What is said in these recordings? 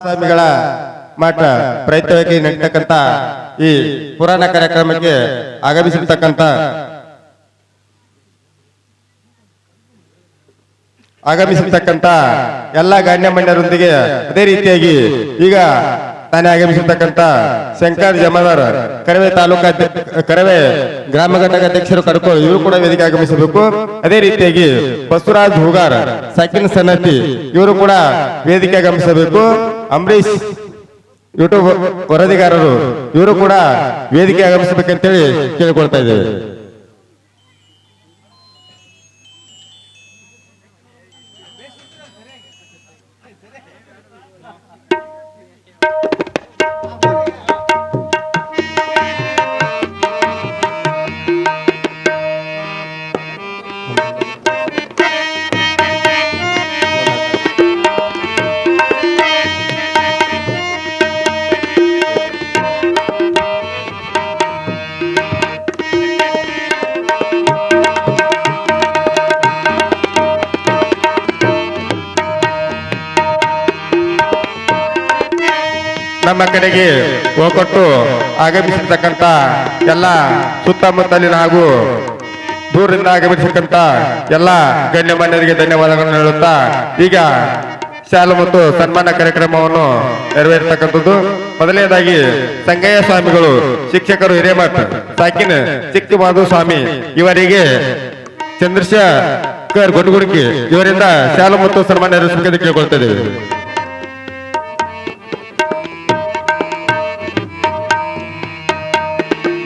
ಸ್ವಾಮಿಗಳ ಮಠ ಪ್ರಯತ್ನವಾಗಿ ನಡೀತಕ್ಕಂತ ಈ ಪುರಾಣ ಕಾರ್ಯಕ್ರಮಕ್ಕೆ ಆಗಮಿಸಿರ್ತಕ್ಕಂತ ಆಗಮಿಸಿರ್ತಕ್ಕಂತ ಎಲ್ಲ ಗಣ್ಯಮಣ್ಯರೊಂದಿಗೆ ಅದೇ ರೀತಿಯಾಗಿ ಈಗ ತಾನೇ ಆಗಮಿಸಿರ್ತಕ್ಕಂತ ಶಂಕರ್ ಜಮದಾರ್, ಕರವೆ ತಾಲೂಕಾ ಕರವೆ ಗ್ರಾಮ ಘಟಕ ಅಧ್ಯಕ್ಷರು ಕರ್ಕೋ ಇವರು ಕೂಡ ವೇದಿಕೆ ಆಗಮಿಸಬೇಕು. ಅದೇ ರೀತಿಯಾಗಿ ಬಸವರಾಜ್ ಹೂಗಾರ್ ಸಕಿನ್ ಸನ್ನತಿ ಇವರು ಕೂಡ ವೇದಿಕೆ ಆಗಮಿಸಬೇಕು. ಅಂಬರೀಶ್ ಯೂಟ್ಯೂಬ್ ವರದಿಗಾರರು ಇವರು ಕೂಡ ವೇದಿಕೆ ಆಗಮಿಸಬೇಕಂತೇಳಿ ಕೇಳಿಕೊಳ್ತಾ ಇದ್ದೇವೆ. ನಮ್ಮ ಕಡೆಗೆ ಹೋಗೊಟ್ಟು ಆಗಮಿಸಿರ್ತಕ್ಕಂಥ ಎಲ್ಲ ಸುತ್ತಮುತ್ತಲಿನ ಹಾಗೂ ದೂರದಿಂದ ಆಗಮಿಸಿರ್ತಕ್ಕಂಥ ಎಲ್ಲ ಗಣ್ಯಮಾನ್ಯರಿಗೆ ಧನ್ಯವಾದಗಳನ್ನು ಹೇಳುತ್ತಾ ಈಗ ಶಾಲೆ ಮತ್ತು ಸನ್ಮಾನ ಕಾರ್ಯಕ್ರಮವನ್ನು ನೆರವೇರ್ತಕ್ಕಂಥದ್ದು. ಮೊದಲನೇದಾಗಿ ಸಂಗಯ್ಯ ಸ್ವಾಮಿಗಳು, ಶಿಕ್ಷಕರು ಹಿರೇಮಠ, ಸಾಕಿನ ಚಿಕ್ಕ ಮಾಧು ಸ್ವಾಮಿ ಇವರಿಗೆ ಚಂದ್ರಶೇಖರ್ ಗುಡ್ಗುಡುಕಿ ಇವರಿಂದ ಶಾಲೆ ಮತ್ತು ಸನ್ಮಾನ ನೆರವೇರಿಸಬೇಕೆಂದು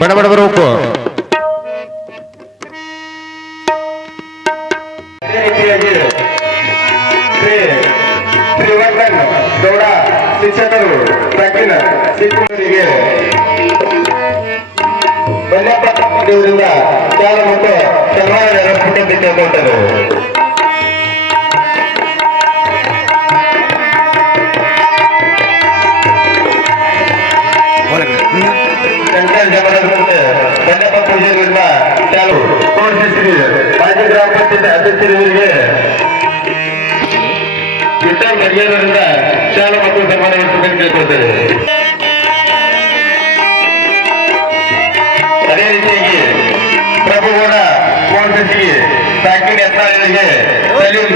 ಬಡ ಬಡ ಬರಬೇಕು ಶ್ರೀವರ್ಧನ್ ಗೌಡ ಶಿಕ್ಷಕರು ಪ್ರಾಚೀನ ಶಿಕ್ಷಕರಿಗೆ ಬಲ್ಲಪ್ಪಯವರಿಂದ ಶಾಲೆ ಮತ್ತು ಸನ್ಮಾನ ನೆರವೇರಿಸಿಕೊಂಡು ಕೇಳ್ಕೊಳ್ತಾರೆ ಕೋರ್ಸಿ ಶ್ರೀ ಮಾಜಿ ಗ್ರಾಮ ಪಂಚಾಯತ್ ಅಧ್ಯಕ್ಷರಿಗೆ ವಿಠಲ್ ಮರ್ಯಾದರಿಂದ ಶಾಲೆ ಮತ್ತು ಸನ್ಮಾನ ನಡೆಸಬೇಕೆಂದು ಕೇಳ್ಕೊಳ್ತೇವೆ ಅದೇ ರೀತಿಯಾಗಿ ಪ್ರಭುಗೌಡ ಕೋರ್ಸಿಗೆ ಸಾಕಿನ ಯತ್ನಾಳರಿಗೆ ಸಲೀಂ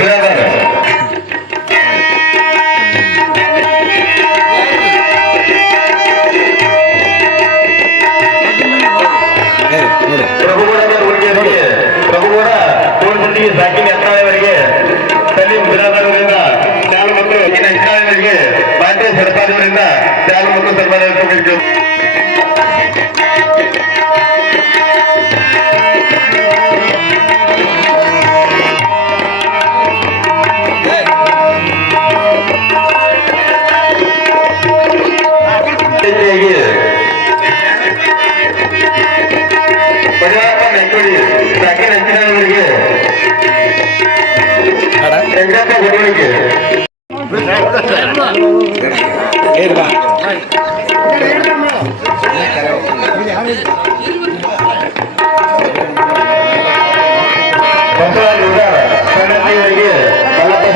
ಸಲೀಂ ಬಿರಾದರ್ ಅವರಿಂದ ಈಗಿನ ಯತ್ನಾಳವರಿಗೆ ಬಾಂಡೆ ಸರ್ಕಾರವರಿಂದ ಶಾಲೆ ಮತ್ತು ಸನ್ಮಾನ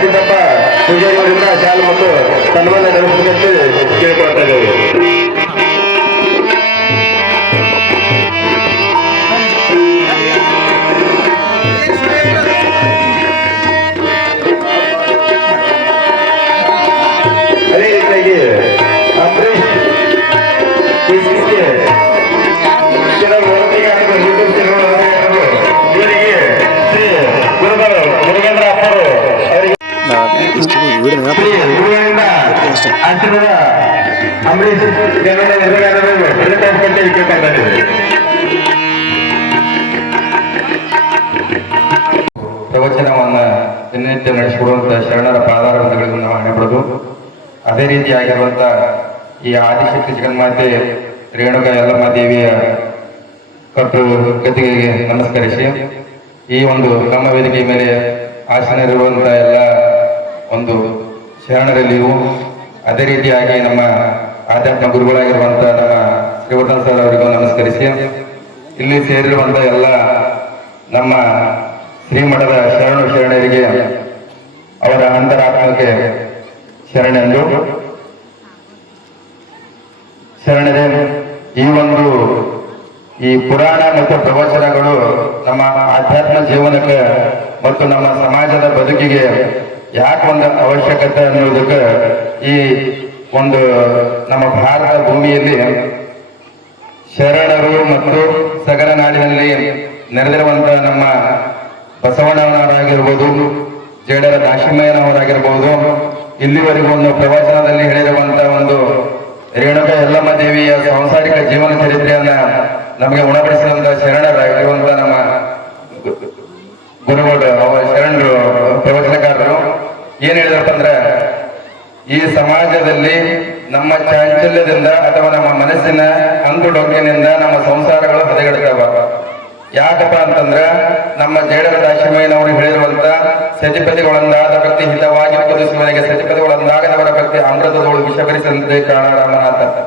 ಸಿದ್ದಪ್ಪ ಪೂಜೆಯವರಿಂದ ಶಾಲೆ ಮತ್ತು ಸನ್ಮಾನ ನಡೆಸಬೇಕಂತ ಕೇಳ್ಕೊಳ್ತಾ ಇದ್ದೇವೆ ಕೇಳ್ಕೊಳ್ತಾ ಪ್ರವಚನವನ್ನು ದಿನನಿತ್ಯ ನಡೆಸಿಕೊಡುವಂತಹ ಶರಣರ ಪಾದಾರಗಳಿಗೆ ನಾವು ಹಣೆಬಿಡೋದು ಅದೇ ರೀತಿಯಾಗಿರುವಂಥ ಈ ಆದಿಶಕ್ತಿ ಜಗನ್ಮಾತೆ ರೇಣುಕ ಯಲ್ಲಮ್ಮ ದೇವಿಯ ಕಟ್ಟು ಗತಿಗೆ ನಮಸ್ಕರಿಸಿ, ಈ ಒಂದು ನಮ್ಮ ವೇದಿಕೆಯ ಮೇಲೆ ಆಸನರಿರುವಂಥ ಎಲ್ಲ ಒಂದು ಶರಣರಲ್ಲಿಯೂ ಅದೇ ರೀತಿಯಾಗಿ ನಮ್ಮ ಆಧ್ಯಾತ್ಮ ಗುರುಗಳಾಗಿರುವಂತಹ ನಮ್ಮ ಶ್ರೀವರ್ಧನ್ ಸರ್ ಅವರಿಗೂ ನಮಸ್ಕರಿಸಿ. ಇಲ್ಲಿ ಸೇರಿರುವಂತಹ ಎಲ್ಲ ನಮ್ಮ ಶ್ರೀಮಠದ ಶರಣು ಶರಣರಿಗೆ ಅವರ ಅಂತರಾತ್ಮಕ್ಕೆ ಶರಣೆಂದು ಶರಣರೇ, ಈ ಒಂದು ಈ ಪುರಾಣ ಮತ್ತು ಪ್ರವಚನಗಳು ನಮ್ಮ ಆಧ್ಯಾತ್ಮ ಜೀವನಕ್ಕೆ ಮತ್ತು ನಮ್ಮ ಸಮಾಜದ ಬದುಕಿಗೆ ಯಾಕೆ ಒಂದು ಅವಶ್ಯಕತೆ ಅನ್ನೋದಕ್ಕೆ ಈ ಒಂದು ನಮ್ಮ ಭಾರತ ಭೂಮಿಯಲ್ಲಿ ಶರಣರು ಮತ್ತು ಸಗರ ನಾಡಿನಲ್ಲಿ ನೆರೆದಿರುವಂತಹ ನಮ್ಮ ಬಸವಣ್ಣನವರಾಗಿರ್ಬೋದು, ಜೇಡರ ದಾಶಿಮಯ್ಯನವರಾಗಿರ್ಬೋದು ಇಲ್ಲಿವರೆಗೂ ಒಂದು ಪ್ರವಚನದಲ್ಲಿ ಹೇಳಿರುವಂತಹ ಒಂದು ರೇಣುಕ ಯಲ್ಲಮ್ಮ ದೇವಿಯ ಸಾಂಸಾರಿಕ ಜೀವನ ಚರಿತ್ರೆಯನ್ನ ನಮಗೆ ಉಣಪಡಿಸಿದಂತಹ ಶರಣರಾಗಿರುವಂತಹ ನಮ್ಮ ಗುರುಗಳು ಅವರ ಶರಣರು ಏನ್ ಹೇಳಿದ್ರಪ್ಪ ಅಂದ್ರೆ, ಈ ಸಮಾಜದಲ್ಲಿ ನಮ್ಮ ಚಾಂಚಲ್ಯದಿಂದ ಅಥವಾ ನಮ್ಮ ಮನಸ್ಸಿನ ಅಂದು ಡೊಂಕಿನಿಂದ ನಮ್ಮ ಸಂಸಾರಗಳು ಹದಗೆಡ್ತಾವ ಯಾಕಪ್ಪ ಅಂತಂದ್ರ, ನಮ್ಮ ಜೇಡರ ಹೇಳಿರುವಂತ ಸತಿಪತಿಗಳೊಂದಾದ ಭಕ್ತಿ ಹಿತವಾಗಿ ಕುದಿಸುವನಿಗೆ ಸತಿಪತಿಗಳೊಂದಾಗದವರ ವ್ಯಕ್ತಿ ಅಮೃತಗಳು ವಿಷಭರಿಸಂತೆ ಅಂತ.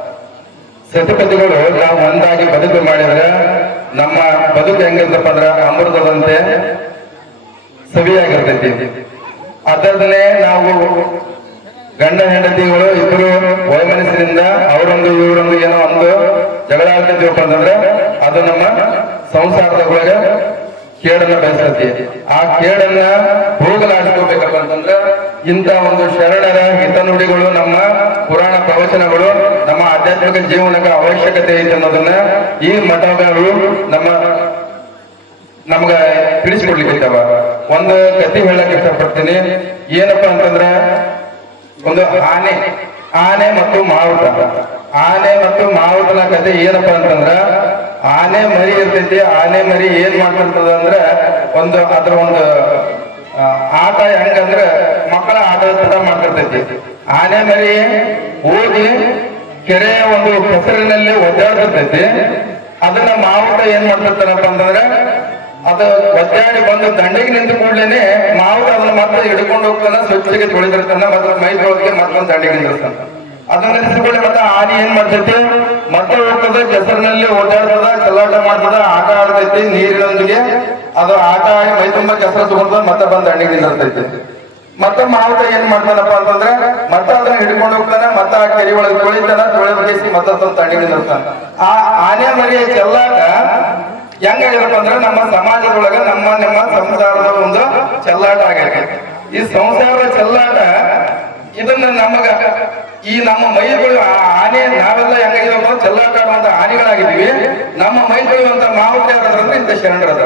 ಸತಿಪತಿಗಳು ನಾವು ಒಂದಾಗಿ ಬದುಕು ಮಾಡಿದ್ರೆ, ನಮ್ಮ ಬದುಕು ಹೆಂಗಿರ್ತಪ್ಪ ಅಂದ್ರ ಅಮೃತದಂತೆ ಸವಿಯಾಗಿರ್ತೈತಿ. ಅದನ್ನೇ ನಾವು ಗಂಡ ಹೆಂಡತಿಗಳು ಇಬ್ಬರು ಒಳಮನಸ್ಸಿನಿಂದ ಅವರೊಂದು ಇವರೊಂದು ಏನೋ ಒಂದು ಜಗಳ ಅಂತಂದ್ರೆ ಅದು ನಮ್ಮ ಸಂಸಾರದ ಒಳಗೆ ಕೇಡನ್ನ ಬೆಳೆಸತಿ ಆ ಕೇಡನ್ನ ಹೋಗಲಾಡಿಸ್ಕೋಬೇಕಪ್ಪ ಅಂತಂದ್ರೆ ಇಂಥ ಒಂದು ಶರಣರ ಹಿತನುಡಿಗಳು, ನಮ್ಮ ಪುರಾಣ ಪ್ರವಚನಗಳು, ನಮ್ಮ ಆಧ್ಯಾತ್ಮಿಕ ಜೀವನಕ್ಕೆ ಅವಶ್ಯಕತೆ ಐತೆ ಅನ್ನೋದನ್ನ ಈ ಮಠಗಳು ನಮ್ಮ ನಮ್ಗ ತಿಳಿಸ್ಕೊಡ್ಲಿಕ್ಕೆ ಒಂದು ಕತೆ ಹೇಳಕ್ ಇಷ್ಟಪಡ್ತೀನಿ. ಏನಪ್ಪಾ ಅಂತಂದ್ರೆ, ಒಂದು ಆನೆ ಆನೆ ಮತ್ತು ಮಾವುತ ಆನೆ ಮತ್ತು ಮಾವುತನ ಕತೆ ಏನಪ್ಪಾ ಅಂತಂದ್ರ, ಆನೆ ಮರಿ ಇರ್ತೈತಿ, ಆನೆ ಮರಿ ಏನ್ ಮಾಡ್ತಿರ್ತದ ಅಂದ್ರ, ಒಂದು ಅದ್ರ ಒಂದು ಆಟ ಹೆಂಗಂದ್ರ, ಮಕ್ಕಳ ಆಟದ ತರ ಮಾಡ್ತಿರ್ತೈತಿ. ಆನೆ ಮರಿ ಹೋಗಿ ಕೆರೆಯ ಒಂದು ಹೆಸರಿನಲ್ಲಿ ಒದ್ದಾಡ್ತಿರ್ತೈತಿ. ಅದನ್ನ ಮಾವುತ ಏನ್ ಮಾಡ್ತಿರ್ತಾರಪ್ಪ ಅಂತಂದ್ರೆ ಅದು ಒದ್ದಾಡಿ ಬಂದು ದಂಡೆಗೆ ನಿಂತು ಕೂಡ್ಲೇನೆ ಮಾವು ಅದನ್ನ ಮತ್ತೆ ಹಿಡ್ಕೊಂಡು ಹೋಗ್ತಾನ, ಸ್ವಚ್ಛಗೆ ತೊಳೆದಿರ್ತಾನ, ಮತ್ತೆ ಮೈ ತೊಳೆದಿಗೆ ಮತ್ತೊಂದು ದಂಡೆಗೆ ನಿಂದಿರ್ತಾನ. ಅದನ್ನ ನಿಂತುಕೊಳ್ಳಿ ಮತ್ತೆ ಆನೆ ಏನ್ ಮಾಡ್ತೈತಿ? ಮತ್ತೆ ಹೋಗ್ತದ, ಕೆಸರಿನಲ್ಲಿ ಓಡಾಡ್ತದ ಚಲ್ಲಾಟ ಮಾಡ್ತದ, ಆಟ ಆಡ್ತೈತಿ, ನೀರಿನೊಂದಿಗೆ. ಅದು ಆಟ ಆಡಿ ಮೈ ತುಂಬಾ ಕೆಸರ ತಗೊಂಡ ಮತ್ತೆ ಬಂದು ದಂಡೆಗೆ ನಿಂದಿರ್ತೈತಿ. ಮತ್ತೆ ಮಾವುತ ಏನ್ ಮಾಡ್ತಾನಪ್ಪ ಅಂತಂದ್ರೆ, ಮತ್ತೆ ಅದನ್ನ ಹಿಡ್ಕೊಂಡು ಹೋಗ್ತಾನೆ, ಮತ್ತೆ ಆ ಕೆರೆ ಒಳಗೆ ತೊಳಿತಾನ ತೊಳೆ ಬಗೆಸಿ ಮತ್ತೆ ತಂದು ದಂಡೆಗೆ ನಿಂದಿರ್ತಾನ. ಆ ಆನೆ ಮರಿಯ ಚೆಲ್ಲಾಟ ಹೆಂಗಾಗಿರಪ್ಪ ಅಂದ್ರೆ ನಮ್ಮ ಸಮಾಜದೊಳಗ ನಮ್ಮ ನಿಮ್ಮ ಸಂಸಾರದ ಒಂದು ಚೆಲ್ಲಾಟ ಆಗೈತೆ. ಈ ಸಂಸಾರದ ಚೆಲ್ಲಾಟ ಇದನ್ನ ನಮಗ ಈ ನಮ್ಮ ಮೈಗಳು ಆನೆ ನಾವೆಲ್ಲ ಹೆಂಗಾಗಿದಪ್ಪ ಅಂದ್ರೆ ಚೆಲ್ಲಾಟ ಆಡುವಂತ ಆನೆಗಳಾಗಿದ್ದೀವಿ. ನಮ್ಮ ಮೈಗಳು ಅಂತ ಮಾವುತಿ ಆದ್ರಂದ್ರೆ ಇಂಥ ಶರಣರದ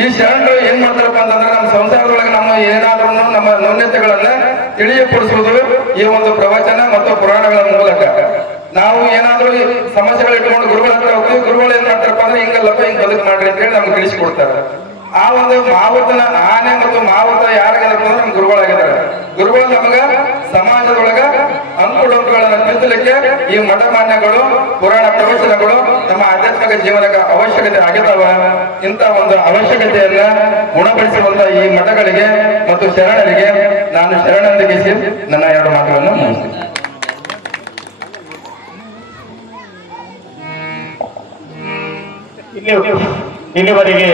ಈ ಶರಣರು ಏನ್ ಮಾಡ್ತಾರಪ್ಪ ಅಂತಂದ್ರೆ ನಮ್ಮ ಸಂಸಾರದೊಳಗೆ ನಮ್ಮ ಏನಾದ್ರೂ ನಮ್ಮ ನ್ಯೂನ್ಯತೆಗಳನ್ನ ತಿಳಿಯಪಡಿಸುವುದು ಈ ಒಂದು ಪ್ರವಚನ ಮತ್ತು ಪುರಾಣಗಳ ಮೂಲಕ. ನಾವು ಏನಾದ್ರೂ ಸಮಸ್ಯೆಗಳು ಇಟ್ಕೊಂಡು ಗುರುಗಳ ಹತ್ರ ಹೋಗ್ತೀವಿ ಗುರುಗಳು ಏನ್ ಮಾಡ್ತಾರಪ್ಪ ಅಂದ್ರೆ ಹಿಂಗಲ್ಲಪ್ಪ ಹಿಂಗ್ ಬದುಕು ಮಾಡ್ರಿ ಅಂತ ಹೇಳಿ ನಮ್ಗೆ ತಿಳಿಸ್ಕೊಡ್ತಾರೆ. ಆ ಒಂದು ಮಾವತನ ಆನೆ ಮತ್ತು ಮಾವತ ಯಾರಾಗಿದಾರಪ್ಪ ಅಂದ್ರೆ ನಮ್ ಗುರುಗಳಾಗಿದ್ದಾರೆ. ಗುರುಗಳು ನಮಗ ಸಮಾಜದೊಳಗ ಅಂಕುಡೊಂಕುಗಳನ್ನ ತಿಳಿಸಲಿಕ್ಕೆ ಈ ಮಠಮಾನ್ಯಗಳು, ಪುರಾಣ ಪ್ರವಚನಗಳು ನಮ್ಮ ಆಧ್ಯಾತ್ಮಿಕ ಜೀವನಕ್ಕೆ ಅವಶ್ಯಕತೆ ಆಗಿದಾವ ಇಂಥ ಒಂದು ಅವಶ್ಯಕತೆಯನ್ನ ಗುಣಪಡಿಸುವಂತ ಈ ಮಠಗಳಿಗೆ ಮತ್ತು ಶರಣರಿಗೆ ನಾನು ಶರಣಂದಿಗಿಸಿ ನನ್ನ ಎರಡು ಮಾತುಗಳನ್ನು ಮುಗಿಸ್ತೀನಿ. ಇಲ್ಲಿವರೆಗೆ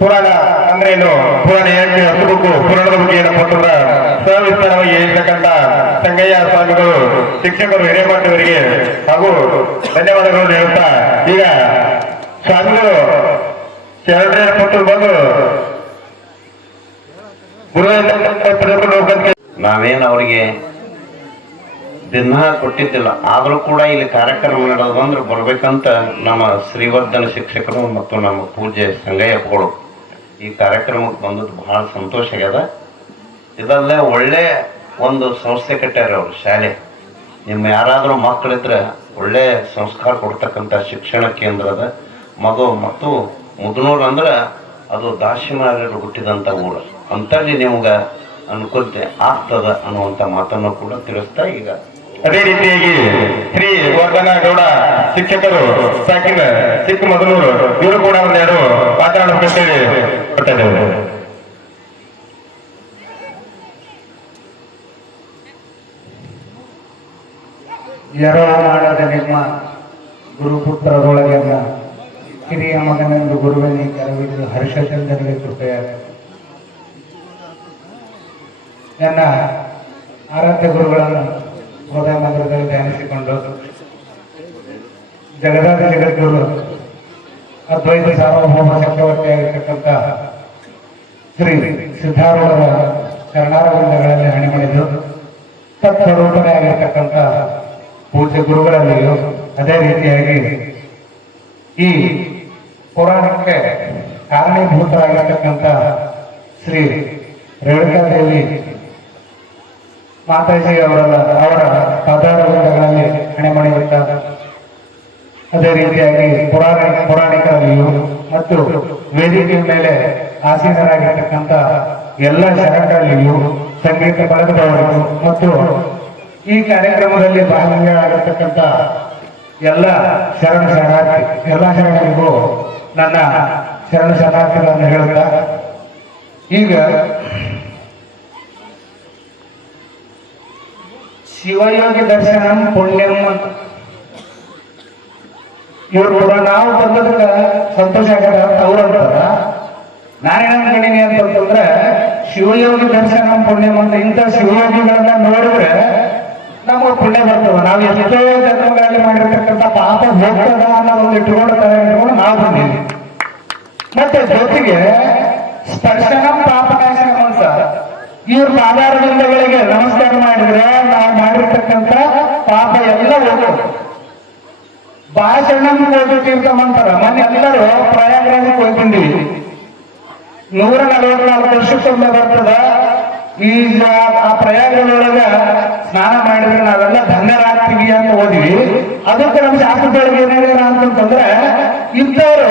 ಪುರಾಣ ಅಂದ್ರೆ ಏನು? ಪುರಾಣ ಏನು ಹತ್ತಬೇಕು ಪುರಾಣದ ಬಗ್ಗೆ ಏನಪ್ಪಂತಂದ್ರ ಸವಿಸ್ತಾರವಾಗಿ ಹೇಳ್ತಕ್ಕಂಥ ಸಂಗಯ್ಯ ಸ್ವಾಮಿಗಳು, ಶಿಕ್ಷಕರು ಹಿರೇಮಠವರಿಗೆ ಹಾಗೂ ಧನ್ಯವಾದಗಳು ಹೇಳ್ತಾ ಈಗ ಸ್ವಾಮಿಗಳು ಶರಣರ ಪಟ್ಟು ಬಂದು ಗುರು ನಾವೇನು ಅವರಿಗೆ ದಿನ ಕೊಟ್ಟಿದ್ದಿಲ್ಲ. ಆದರೂ ಕೂಡ ಇಲ್ಲಿ ಕಾರ್ಯಕ್ರಮ ನಡೆದು ಅಂದ್ರೆ ಬರಬೇಕಂತ ನಮ್ಮ ಶ್ರೀವರ್ಧನ ಶಿಕ್ಷಕರು ಮತ್ತು ನಮ್ಮ ಪೂಜೆ ಸಂಗಯ್ಯಪ್ಪಗಳು ಈ ಕಾರ್ಯಕ್ರಮಕ್ಕೆ ಬಂದದ್ದು ಬಹಳ ಸಂತೋಷ ಆಗ್ಯದ. ಇದಲ್ಲೇ ಒಳ್ಳೆ ಒಂದು ಸಂಸ್ಥೆ ಕಟ್ಟ್ಯಾರ ಅವರು, ಶಾಲೆ. ನಿಮ್ಮ ಯಾರಾದರೂ ಮಕ್ಕಳಿದ್ರೆ ಒಳ್ಳೆ ಸಂಸ್ಕಾರ ಕೊಡ್ತಕ್ಕಂಥ ಶಿಕ್ಷಣ ಕೇಂದ್ರದ ಮಗು ಮತ್ತು ಮುದನೂರು ಅಂದ್ರೆ ಅದು ದಾಸಿಮಾರರು ಹುಟ್ಟಿದಂಥ ಊರು. ಅಂತಲ್ಲಿ ನಿಮ್ಗೆ ಅನುಕೂಲತೆ ಆಗ್ತದ ಅನ್ನುವಂಥ ಮಾತನ್ನು ಕೂಡ ತಿಳಿಸ್ತಾ ಈಗ ಅದೇ ರೀತಿಯಾಗಿ ಶ್ರೀ ಗೌಡ ಶಿಕ್ಷಕರು ಸಾಕಿನ ಚಿಕ್ಕ ಮಗನೂರು ಇವರು ಕೂಡ ಒಂದೆರಡು ಮಾತನಾಡಬೇಕಂತೇಳಿ ಕೊಟ್ಟಿದ್ದೇವೆ ಮಾಡದ ನಿಮ್ಮ ಗುರುಪುತ್ರರೊಳಗೆಲ್ಲ ಕಿರಿಯ ಮಗನೆಂದು ಗುರುವಿನ ಕರೆವಿದ್ದು ಹರ್ಷಚಂದ್ರನಿಗೆ ಕೃಪೆಯ ನನ್ನ ಆರಾಧ್ಯ ಗುರುಗಳನ್ನು ಮುದಾಮಗರದಲ್ಲಿ ಧ್ಯಾನಿಸಿಕೊಂಡು ಜಗದಾದ ಜಗದ್ಗುರು ಅದ್ವೈತ ಸಾರ್ವಭೌಮ ಚಕ್ರವರ್ತಿಯಾಗಿರ್ತಕ್ಕಂಥ ಶ್ರೀ ಸಿದ್ಧಾರೂಢರ ಚರಣಾರವಿಂದಗಳಲ್ಲಿ ಹಣೆ ಮಾಡಿದ್ದು ತತ್ಸ್ವರೂಪನೇ ಆಗಿರ್ತಕ್ಕಂಥ ಪೂಜ್ಯ ಗುರುಗಳಲ್ಲಿಯೂ ಅದೇ ರೀತಿಯಾಗಿ ಈ ಪುರಾಣಕ್ಕೆ ಕಾರಣೀಭೂತರಾಗಿರ್ತಕ್ಕಂಥ ಶ್ರೀ ರೇಣುಕಾದೇವಿ ಮಾತಾಜಿ ಅವರ ಅವರ ಪಾದಾರವಿಂದಗಳಲ್ಲಿ ಮಾಡಿರುತ್ತಾರೆ ಅದೇ ರೀತಿಯಾಗಿ ಪುರಾಣ, ಪುರಾಣಿಕರಲ್ಲಿಯೂ ಮತ್ತು ವೇದಿಕೆಯ ಮೇಲೆ ಆಸೀನರಾಗಿರ್ತಕ್ಕಂಥ ಎಲ್ಲ ಶರಣರಲ್ಲಿಯೂ ಸಂಗೀತ ಬಳಗದವರಿಗೂ ಮತ್ತು ಈ ಕಾರ್ಯಕ್ರಮದಲ್ಲಿ ಭಾಗಿಯಾಗಿರ್ತಕ್ಕಂಥ ಎಲ್ಲ ಶರಣ ಶರಣಾರ್ಥಿ, ಎಲ್ಲ ಶರಣರಿಗೂ ನನ್ನ ಶರಣ ಶರಣಾರ್ಥಿಗಳನ್ನು ಹೇಳುತ್ತಾ, ಈಗ ಶಿವಯೋಗಿ ದರ್ಶನಂ ಪುಣ್ಯಂ ಅಂತ. ಇವ್ರು ಕೂಡ ನಾವು ಬಂದದಕ್ಕ ಸಂತೋಷ ಆಗದ ಅವ್ರು ಅಂತಾರ. ಕಣಿನಿ ಅಂತಂತಂದ್ರೆ ಶಿವಯೋಗಿ ದರ್ಶನ ಪುಣ್ಯಂ ಅಂತ ಇಂಥ ಶಿವಯೋಗಿಗಳನ್ನ ನೋಡಿದ್ರೆ ನಮಗೆ ಪುಣ್ಯ ಬರ್ತದ. ನಾವು ಎಷ್ಟೋ ಜನ್ಮಗಳಲ್ಲಿ ಮಾಡಿರ್ತಕ್ಕಂಥ ಪಾಪ ಹೋಗ್ತದ ಅನ್ನೋ ಒಂದು ಇಟ್ಕೊಂಡು ತರ ಇಟ್ಕೊಂಡು ನಾವು ಬಂದೀವಿ ಮತ್ತೆ ಜೊತೆಗೆ ಸ್ಪರ್ಶನ ಅಂತ ಇವ್ರ ಪಾದಾರವಿಂದಗಳಿಗೆ ನಮಸ್ಕಾರ ಮಾಡಿದ್ರೆ ನಾವು ಮಾಡಿರ್ತಕ್ಕಂಥ ಪಾಪ ಎಲ್ಲ ಹೋಗ್ತದೆ. ಭಾಷಣ ಹೋಗ್ಬಿಟ್ಟಿರ್ತಾವಂತಾರ ಮೊನ್ನೆ ಎಲ್ಲರೂ ಪ್ರಯಾಗರಾಜಕ್ಕೆ ಹೋಗಿ ನೂರ ನಲವತ್ನಾಲ್ಕು ವರ್ಷಕ್ಕೊಮ್ಮೆ ಬರ್ತದ. ಈ ಜ- ಆ ಪ್ರಯಾಗದೊಳಗ ಸ್ನಾನ ಮಾಡಿದ್ರೆ ನಾವೆಲ್ಲ ಧನ್ಯರಾಗ್ತೀವಿ ಅಂತ ಓದಿವಿ ಅದಕ್ಕೆ ನಮ್ಮ ಶಾಸ್ತ್ರದೊಳಗೆ ಏನೇನ ಅಂತಂದ್ರೆ ಇಂಥವ್ರು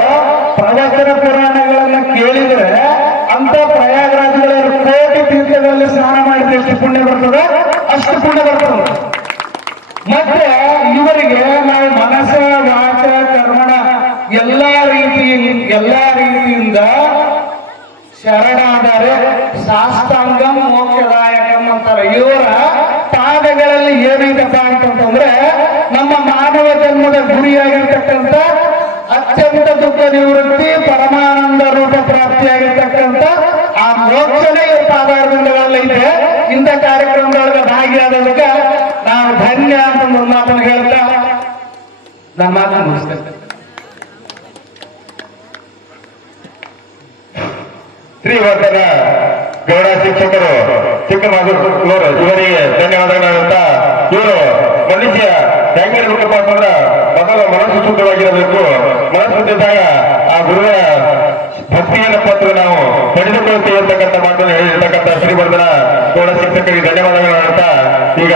ಪ್ರವಚನ ಪುರಾಣಗಳನ್ನ ಕೇಳಿದ್ರೆ ಕೋಟಿ ತೀರ್ಥಗಳಲ್ಲಿ ಸ್ನಾನ ಮಾಡಿದ್ರೆ ಎಷ್ಟು ಪುಣ್ಯ ಬರ್ತದೆ ಅಷ್ಟು ಪುಣ್ಯ ಬರ್ತದೆ. ಮತ್ತೆ ಇವರಿಗೆ ನಾವು ಮನಸ್ಸ ವಾಚ ಕರ್ಮಣ ಎಲ್ಲಾ ರೀತಿ, ಎಲ್ಲಾ ರೀತಿಯಿಂದ ಶರಣಾದರೆ ಶಾಸ್ತಾಂಗ ಮೋಕ್ಷದಾಯಕಂ ಅಂತಾರೆ. ಇವರ ಪಾದಗಳಲ್ಲಿ ಏನೈತಪ್ಪ ಅಂತಂತಂದ್ರೆ ನಮ್ಮ ಮಾನವ ಜನ್ಮದ ಗುರಿಯಾಗಿರ್ತಕ್ಕಂಥ ಅತ್ಯಂತ ದುಃಖ ನಿವೃತ್ತಿ ಪರಮಾನಂದ ರೂಪ ಪ್ರಾಪ್ತಿಯಾಗಿರ್ತಕ್ಕಂಥ ಆ ಮೋಕ್ಷನೇ ಇವ್ರ ಪಾದಾರದಿಂದಗಳಲ್ಲಿ ಇದೆ ಇಂಥ ಕಾರ್ಯಕ್ರಮದೊಳಗೆ ಭಾಗಿಯಾದದಕ್ಕೆ ನಾವು ಧನ್ಯ ಅಂತ ಒಂದು ಮಾತನ್ನು ಹೇಳ್ತಾ ನನ್ನ ಮಾತನ್ನು ಮುಗಿಸ್ತೇನೆ ಶ್ರೀವರ್ಧನ ಗೌಡ ಶಿಕ್ಷಕರು, ಚಿಕ್ಕಮಗಳೂರು ಇವರಿಗೆ ಧನ್ಯವಾದಗಳು ಹೇಳುತ್ತಾ ಇವರು ಮನುಷ್ಯ ಹೆಂಗಿರ್ಬೇಕಪ್ಪ ಅಂತಂದ್ರ ಮೊದಲು ಮನಸ್ಸು ಶುದ್ಧವಾಗಿರಬೇಕು ಮನಸ್ಸು ಇದ್ದಾಗ ಆ ಗುರುವ ಭಕ್ತಿಯನ್ನ ಪತ್ರ ನಾವು ಪಡೆದುಕೊಳ್ತೀವಿ ಅಂತಕ್ಕಂಥ ಮಾತನ್ನು ಹೇಳಿರ್ತಕ್ಕಂಥ ಶ್ರೀವರ್ಧನ ಗೌಡ ಶಿಕ್ಷಕರಿಗೆ ಧನ್ಯವಾದಗಳು ಹೇಳುತ್ತಾ ಈಗ